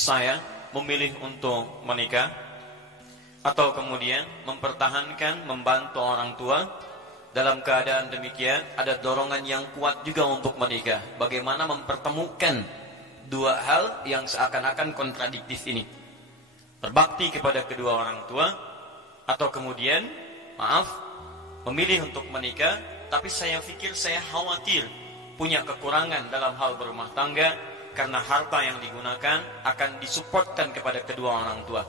saya memilih untuk menikah, atau kemudian mempertahankan, membantu orang tua. Dalam keadaan demikian ada dorongan yang kuat juga untuk menikah. Bagaimana mempertemukan dua hal yang seakan-akan kontradiktif ini? Berbakti kepada kedua orang tua, atau kemudian memilih untuk menikah, tapi saya pikir, saya khawatir punya kekurangan dalam hal berumah tangga, karena harta yang digunakan akan disupportkan kepada kedua orang tua.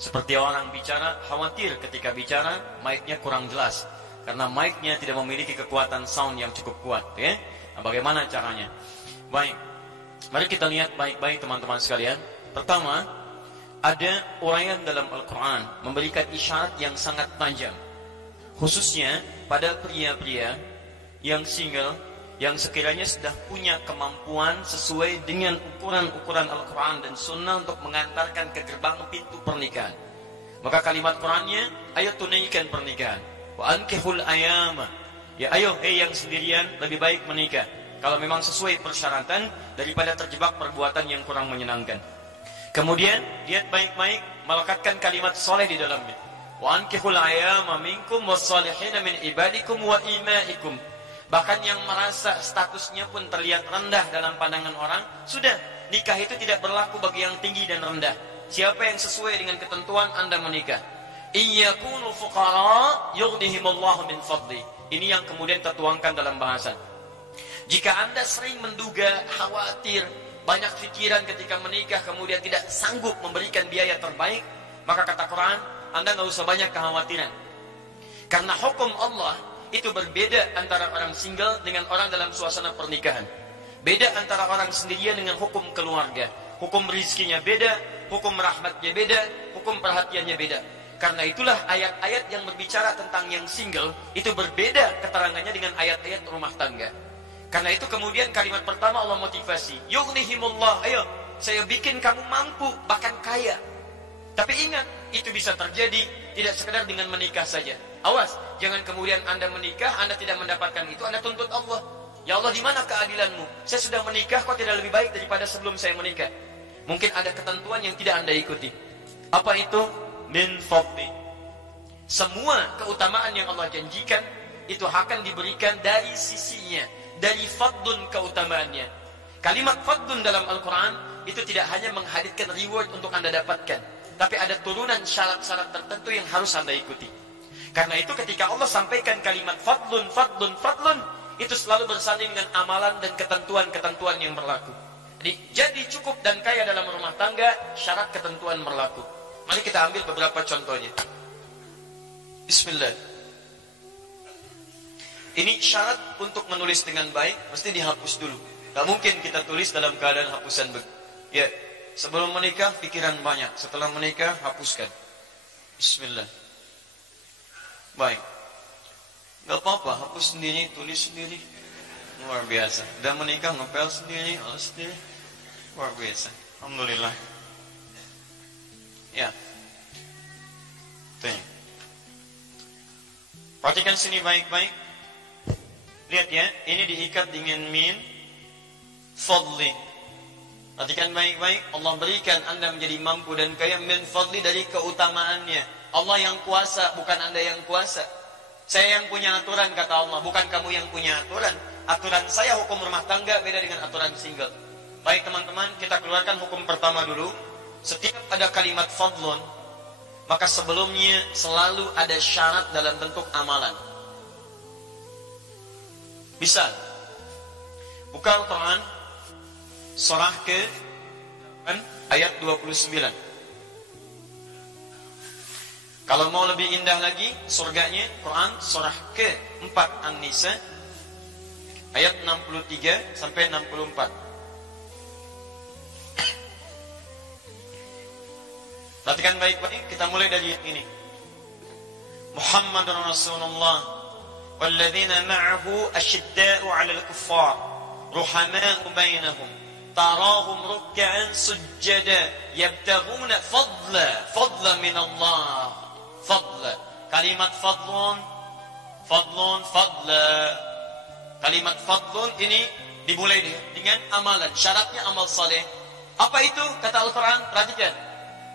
Seperti orang bicara, khawatir ketika bicara mic-nya kurang jelas, karena mic-nya tidak memiliki kekuatan sound yang cukup kuat, ya. Nah, bagaimana caranya? Baik, mari kita lihat baik-baik teman-teman sekalian. Pertama, ada uraian dalam Al-Quran memberikan isyarat yang sangat tajam, khususnya pada pria-pria yang single, yang sekiranya sudah punya kemampuan sesuai dengan ukuran-ukuran Al-Quran dan Sunnah untuk mengantarkan ke gerbang pintu pernikahan. Maka kalimat Qurannya, ayo tunaikan pernikahan. Wa ankihul ayama. Ya ayo, yang sendirian lebih baik menikah kalau memang sesuai persyaratan, daripada terjebak perbuatan yang kurang menyenangkan. Kemudian lihat baik-baik, melekatkan kalimat soleh di dalamnya. Wa ankihul ayama minkum wassalihina min ibadikum wa imaikum. Bahkan yang merasa statusnya pun terlihat rendah dalam pandangan orang, sudah, nikah itu tidak berlaku bagi yang tinggi dan rendah. Siapa yang sesuai dengan ketentuan, Anda menikah. Iyakunu fuqara yughnihimullahu min fadli. Ini yang kemudian tertuangkan dalam bahasa. Jika Anda sering menduga, khawatir, banyak pikiran ketika menikah, kemudian tidak sanggup memberikan biaya terbaik, maka kata Quran, Anda nggak usah banyak kekhawatiran. Karena hukum Allah itu berbeda antara orang single dengan orang dalam suasana pernikahan. Beda antara orang sendirian dengan hukum keluarga. Hukum rizkinya beda, hukum rahmatnya beda, hukum perhatiannya beda. Karena itulah ayat-ayat yang berbicara tentang yang single itu berbeda keterangannya dengan ayat-ayat rumah tangga. Karena itu kemudian kalimat pertama Allah motivasi, yughnihimullah, ayo saya bikin kamu mampu, bahkan kaya. Tapi ingat, itu bisa terjadi tidak sekedar dengan menikah saja. Awas, jangan kemudian Anda menikah, Anda tidak mendapatkan itu, Anda tuntut Allah. Ya Allah, di mana keadilanmu? Saya sudah menikah, kok tidak lebih baik daripada sebelum saya menikah? Mungkin ada ketentuan yang tidak Anda ikuti. Apa itu? Min fadli. Semua keutamaan yang Allah janjikan itu akan diberikan dari sisinya, dari fadlun keutamaannya. Kalimat fadlun dalam Al-Quran itu tidak hanya menghadirkan reward untuk Anda dapatkan, tapi ada turunan syarat-syarat tertentu yang harus Anda ikuti. Karena itu ketika Allah sampaikan kalimat fadlun, fadlun, fadlun, itu selalu bersanding dengan amalan dan ketentuan-ketentuan yang berlaku. Jadi cukup dan kaya dalam rumah tangga, syarat ketentuan berlaku. Mari kita ambil beberapa contohnya. Bismillah. Ini syarat untuk menulis dengan baik, mesti dihapus dulu. Tak mungkin kita tulis dalam keadaan hapusan. Ya, sebelum menikah pikiran banyak, setelah menikah hapuskan. Bismillah. Baik. Gak apa-apa, hapus sendiri, tulis sendiri. Luar biasa. Udah menikah, ngepel sendiri, alas sendiri. Luar biasa. Alhamdulillah. Ya. Tuh. Perhatikan sini baik-baik. Lihat ya, ini diikat dengan min fadli. Perhatikan baik-baik. Allah berikan Anda menjadi mampu dan kaya min fadli dari keutamaannya. Allah yang kuasa, bukan Anda yang kuasa. Saya yang punya aturan, kata Allah, bukan kamu yang punya aturan. Aturan saya hukum rumah tangga beda dengan aturan single. Baik teman-teman, kita keluarkan hukum pertama dulu. Setiap ada kalimat fadlun, maka sebelumnya selalu ada syarat dalam bentuk amalan. Misal, buka Al-Quran surah ke ayat 29. Kalau mau lebih indah lagi surganya, Quran surah ke-4 An-Nisa ayat 63 sampai 64. Perhatikan baik-baik, kita mulai dari ini. Muhammadur Rasulullah walladzina ma'ahu asyidda'u 'alal kuffar ruhama'u bainahum tarahum ruk'an sujjada yabtaghuna fadla min Allah. Fadla. Kalimat fadlun, fadlun, fadla. Kalimat fadlun ini dimulai dengan amalan. Syaratnya amal saleh. Apa itu? Kata Al-Quran, perhatikan.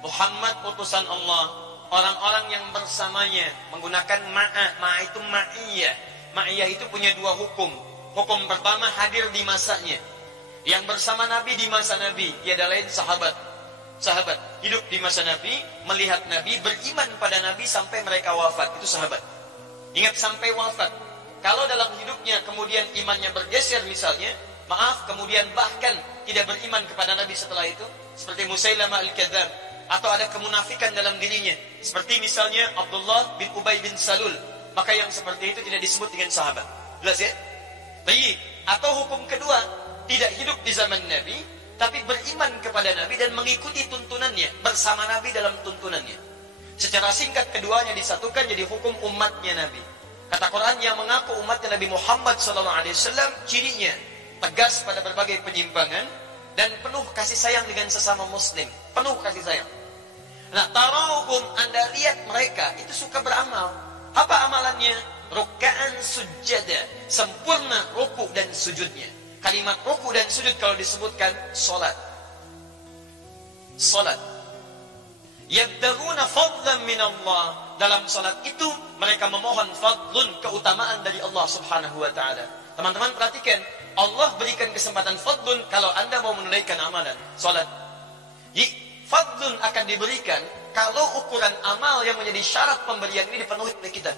Muhammad utusan Allah, orang-orang yang bersamanya menggunakan ma'a itu ma'iyah. Ma'iyah itu punya dua hukum. Hukum pertama, hadir di masanya. Yang bersama Nabi di masa Nabi, tiada lain sahabat. Sahabat hidup di masa Nabi, melihat Nabi, beriman pada Nabi sampai mereka wafat. Itu sahabat. Ingat, sampai wafat. Kalau dalam hidupnya kemudian imannya bergeser misalnya, maaf, kemudian bahkan tidak beriman kepada Nabi setelah itu, seperti Musailamah al-Kadzdzab, atau ada kemunafikan dalam dirinya, seperti misalnya Abdullah bin Ubay bin Salul, maka yang seperti itu tidak disebut dengan sahabat. Jelas ya? Baik. Atau hukum kedua, tidak hidup di zaman Nabi, tapi beriman kepada Nabi dan mengikuti tuntunannya, bersama Nabi dalam tuntunannya. Secara singkat, keduanya disatukan jadi hukum umatnya Nabi. Kata Quran, yang mengaku umatnya Nabi Muhammad SAW, cirinya tegas pada berbagai penyimpangan dan penuh kasih sayang dengan sesama muslim, penuh kasih sayang. Nah, tarahum, Anda lihat mereka itu suka beramal. Apa amalannya? Ruk'an sujada, sempurna ruku dan sujudnya. Kalimat ruku dan sujud kalau disebutkan salat. Salat. Yabtaguna fadlan min Allah. Dalam salat itu mereka memohon fadlun, keutamaan dari Allah Subhanahu wa taala. Teman-teman perhatikan, Allah berikan kesempatan fadlun kalau Anda mau menunaikan amalan salat. Fadlun akan diberikan kalau ukuran amal yang menjadi syarat pemberian ini dipenuhi oleh kita.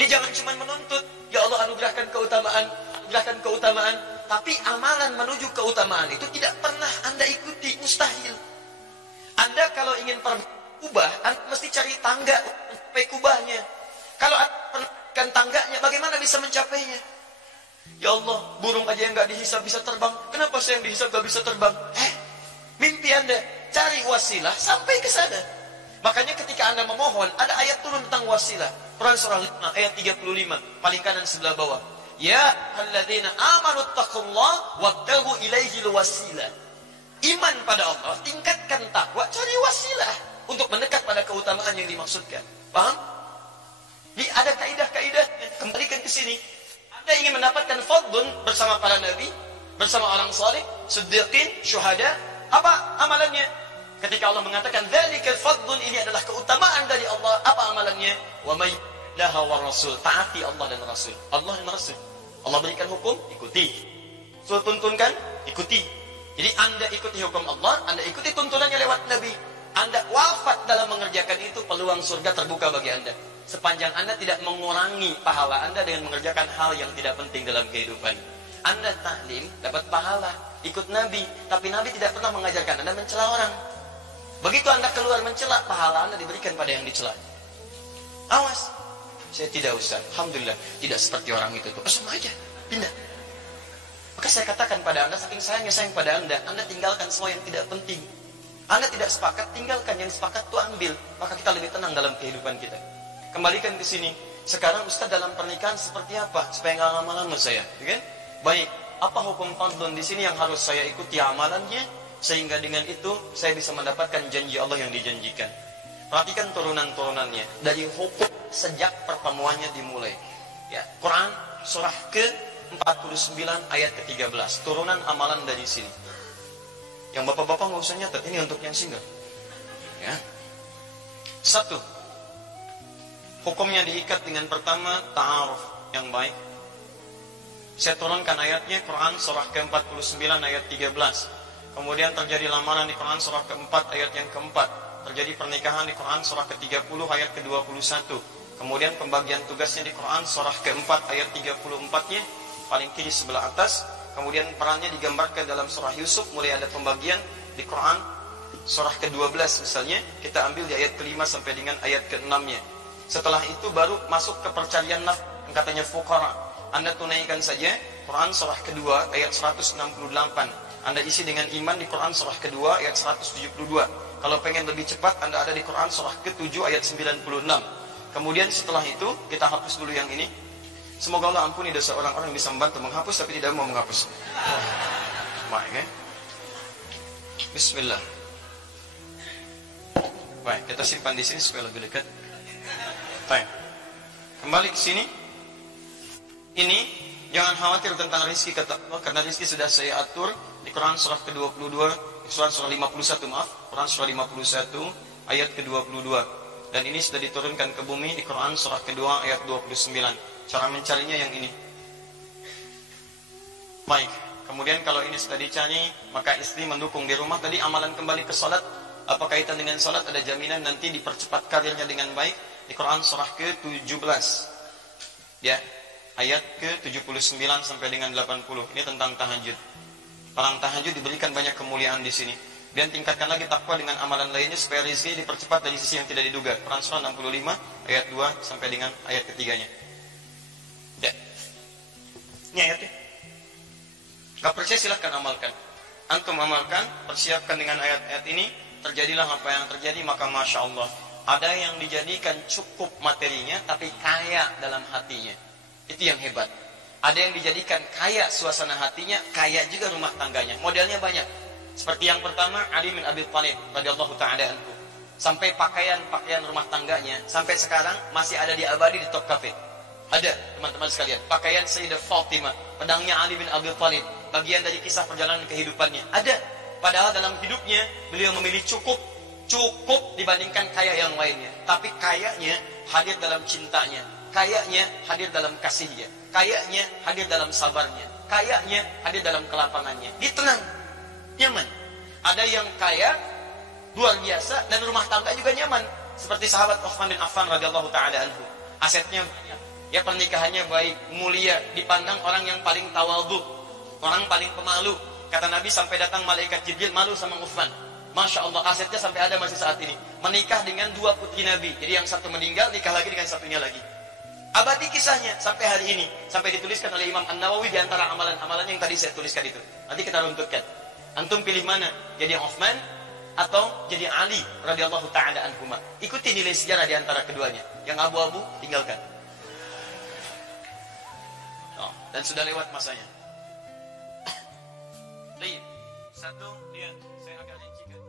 Dia jangan cuma menuntut, ya Allah anugerahkan keutamaan, tapi amalan menuju keutamaan itu tidak pernah Anda ikuti, mustahil. Anda kalau ingin kubah, Anda mesti cari tangga sampai kubahnya. Kalau Anda pernahkan tangganya, bagaimana bisa mencapainya? Ya Allah, burung aja yang nggak dihisab bisa terbang. Kenapa saya yang dihisab nggak bisa terbang? Mimpi Anda, cari wasilah sampai ke sana. Makanya ketika Anda memohon, ada ayat turun tentang wasilah. Quran surah 5 ayat 35, paling kanan sebelah bawah. Ya alladzina amanu taqullaha wabtaghu ilaihil wasilah. Iman pada Allah, tingkatkan takwa, cari wasilah untuk mendekat pada keutamaan yang dimaksudkan. Paham? Jadi ada kaidah-kaidah, kembalikan ke sini. Anda ingin mendapatkan fadlun bersama para nabi, bersama orang saleh, siddiqin, syuhada, apa amalannya? Ketika Allah mengatakan dzalikal fadlun, ini adalah keutamaan dari Allah, apa amalannya? Wa may laha war rasul, taati Allah dan Rasul. Allah dan Rasul. Allah berikan hukum, ikuti. Rasul tuntunkan, ikuti. Jadi Anda ikuti hukum Allah, Anda ikuti tuntunannya lewat Nabi. Anda wafat dalam mengerjakan itu, peluang surga terbuka bagi Anda. Sepanjang Anda tidak mengurangi pahala Anda dengan mengerjakan hal yang tidak penting dalam kehidupan. Anda taklim, dapat pahala, ikut Nabi, tapi Nabi tidak pernah mengajarkan Anda mencela orang. Begitu Anda keluar mencela, pahala Anda diberikan pada yang dicela. Awas, saya tidak usah. Alhamdulillah, tidak seperti orang itu tuh. Sama aja, pindah. Maka saya katakan pada Anda, saking sayangnya sayang pada Anda tinggalkan semua yang tidak penting. Anda tidak sepakat, tinggalkan yang sepakat itu ambil. Maka kita lebih tenang dalam kehidupan kita. Kembalikan ke sini. Sekarang Ustaz dalam pernikahan seperti apa? Supaya nggak lama-lama saya, ya kan? Baik, apa hukum fadlun di sini yang harus saya ikuti amalannya, sehingga dengan itu saya bisa mendapatkan janji Allah yang dijanjikan. Perhatikan turunan-turunannya dari hukum sejak pertemuannya dimulai. Ya, Quran surah ke-49 ayat ke-13. Turunan amalan dari sini. Yang bapak-bapak nggak usah nyatet, ini untuk yang single. Ya. 1. Hukumnya diikat dengan pertama ta'aruf yang baik. Saya turunkan ayatnya Quran surah ke-49 ayat 13. Kemudian terjadi lamaran di Quran surah ke-4 ayat yang ke-4. Terjadi pernikahan di Quran surah ke-30 ayat ke-21. Kemudian pembagian tugasnya di Quran surah ke-4 ayat 34-nya paling kiri sebelah atas. Kemudian perannya digambarkan dalam surah Yusuf, mulai ada pembagian di Quran surah ke-12 misalnya, kita ambil di ayat ke-5 sampai dengan ayat ke-6-nya. Setelah itu baru masuk ke percarian nafkah, katanya fuqara. Anda tunaikan saja Quran surah kedua ayat 168. Anda isi dengan iman di Quran surah kedua ayat 172. Kalau pengen lebih cepat, Anda ada di Quran surah ke-7 ayat 96. Kemudian setelah itu kita hapus dulu yang ini. Semoga Allah ampuni dosa orang-orang yang bisa membantu menghapus tapi tidak mau menghapus. Baik, ya. Bismillah. Baik, kita simpan di sini supaya lebih dekat. Baik. Kembali ke sini. Ini jangan khawatir tentang rezeki kata Allah, karena rezeki sudah saya atur di Quran surah ke-22 surah 51 maaf, Quran surah 51 ayat ke-22. Dan ini sudah diturunkan ke bumi di Quran surah kedua ayat 29. Cara mencarinya yang ini. Baik, kemudian kalau ini sudah dicari, maka istri mendukung di rumah. Tadi amalan kembali ke salat, apa kaitan dengan salat? Ada jaminan nanti dipercepat karirnya dengan baik di Quran surah ke-17. Ya, ayat ke-79 sampai dengan 80. Ini tentang tahajud. Orang tahajud diberikan banyak kemuliaan di sini. Dan tingkatkan lagi takwa dengan amalan lainnya supaya rezeki dipercepat dari sisi yang tidak diduga. Quran surah 65 ayat 2 sampai dengan ayat ketiganya. Ya. Ini ayatnya. Gak percaya silahkan amalkan. Antum amalkan, persiapkan dengan ayat-ayat ini. Terjadilah apa yang terjadi, maka Masya Allah. Ada yang dijadikan cukup materinya, tapi kaya dalam hatinya. Itu yang hebat. Ada yang dijadikan kaya suasana hatinya, kaya juga rumah tangganya. Modelnya banyak. Seperti yang pertama, Ali bin Abi Thalib radhiyallahu ta'ala anhu. Sampai pakaian rumah tangganya, sampai sekarang masih ada di abadi di top cafe. Ada, teman-teman sekalian. Pakaian Sayyidah Fatimah, pedangnya Ali bin Abi Thalib, bagian dari kisah perjalanan kehidupannya. Ada. Padahal dalam hidupnya, beliau memilih cukup dibandingkan kaya yang lainnya. Tapi kayanya hadir dalam cintanya. Kayaknya hadir dalam kasihnya. Kayaknya hadir dalam sabarnya. Kayaknya hadir dalam kelapangannya. Dia tenang, nyaman. Ada yang kaya luar biasa dan rumah tangga juga nyaman, seperti sahabat Utsman bin Affan radhiyallahu taala anhu. Asetnya banyak, ya pernikahannya baik, mulia, dipandang orang yang paling tawadhu, orang paling pemalu. Kata Nabi sampai datang malaikat Jibril malu sama Utsman. Masya Allah, asetnya sampai ada masih saat ini. Menikah dengan dua putri Nabi. Jadi yang satu meninggal, nikah lagi dengan satunya lagi. Abadi kisahnya sampai hari ini, sampai dituliskan oleh Imam An-Nawawi di antara amalan-amalan yang tadi saya tuliskan itu. Nanti kita runtutkan. Antum pilih mana? Jadi Utsman atau jadi Ali radhiyallahu taala anhuma. Ikuti nilai sejarah di antara keduanya. Yang abu-abu tinggalkan. Oh, dan sudah lewat masanya. Baik. Satu, lihat, saya agak rincikan.